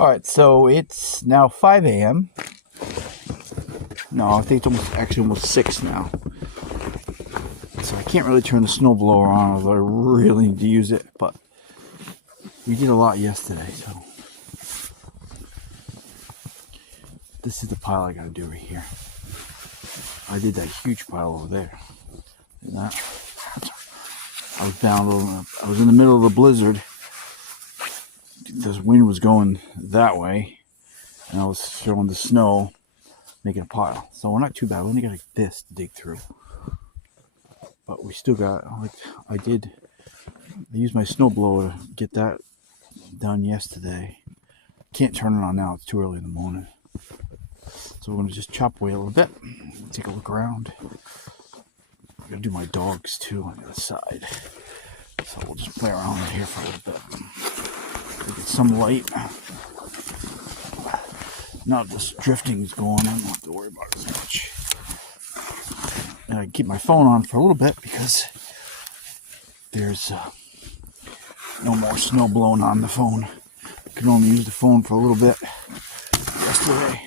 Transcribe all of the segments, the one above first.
Alright, so it's now 5 a.m. No, I think it's actually almost 6 now. So I can't really turn the snowblower on, although I really need to use it. But we did a lot yesterday, so this is the pile I gotta do right here. I did that huge pile over there. See that? I was down, I was in the middle of the blizzard. This wind was going that way, and I was throwing the snow, making a pile. So we're not too bad. We only got like this to dig through, but we still got. Like I used my snowblower to get that done yesterday. Can't turn it on now. It's too early in the morning. So we're gonna just chop away a little bit. Take a look around. I'm gonna do my dogs too on the other side. So we'll just play around in here for a little bit. Get some light. Now this drifting is going on. I don't have to worry about it as much. And I keep my phone on for a little bit because there's no more snow blowing on the phone. I can only use the phone for a little bit yesterday.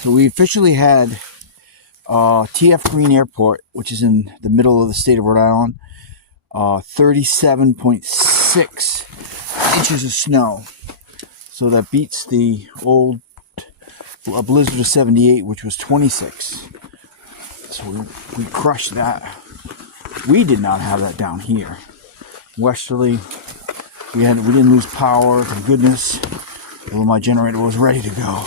So we officially had TF Green Airport, which is in the middle of the state of Rhode Island, 37.6 inches of snow. So that beats the old Blizzard of 78, which was 26. So we crushed that. We did not have that down here. Westerly, we didn't lose power, thank goodness. Well, my generator was ready to go.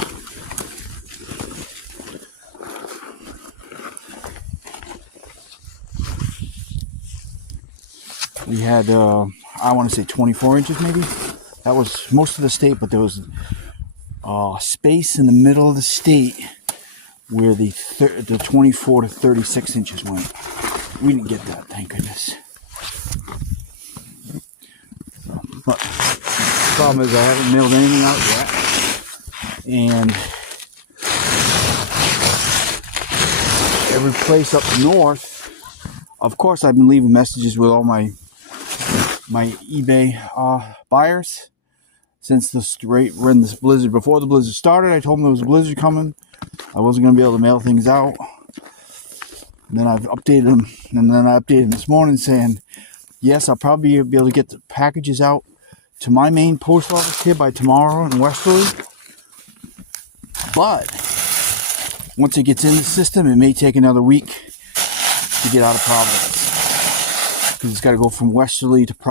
We had, I want to say 24 inches maybe. That was most of the state, but there was space in the middle of the state where the 24 to 36 inches went. We didn't get that, thank goodness. But the problem is I haven't mailed anything out yet. And every place up north, of course I've been leaving messages with all my eBay buyers since when this blizzard, before the blizzard started. I told them there was a blizzard coming. I wasn't going to be able to mail things out. And then I've updated them, and then I updated them this morning saying, yes, I'll probably be able to get the packages out to my main post office here by tomorrow in Westerly. But once it gets in the system, it may take another week to get out of Providence, because it's got to go from Westerly to Providence.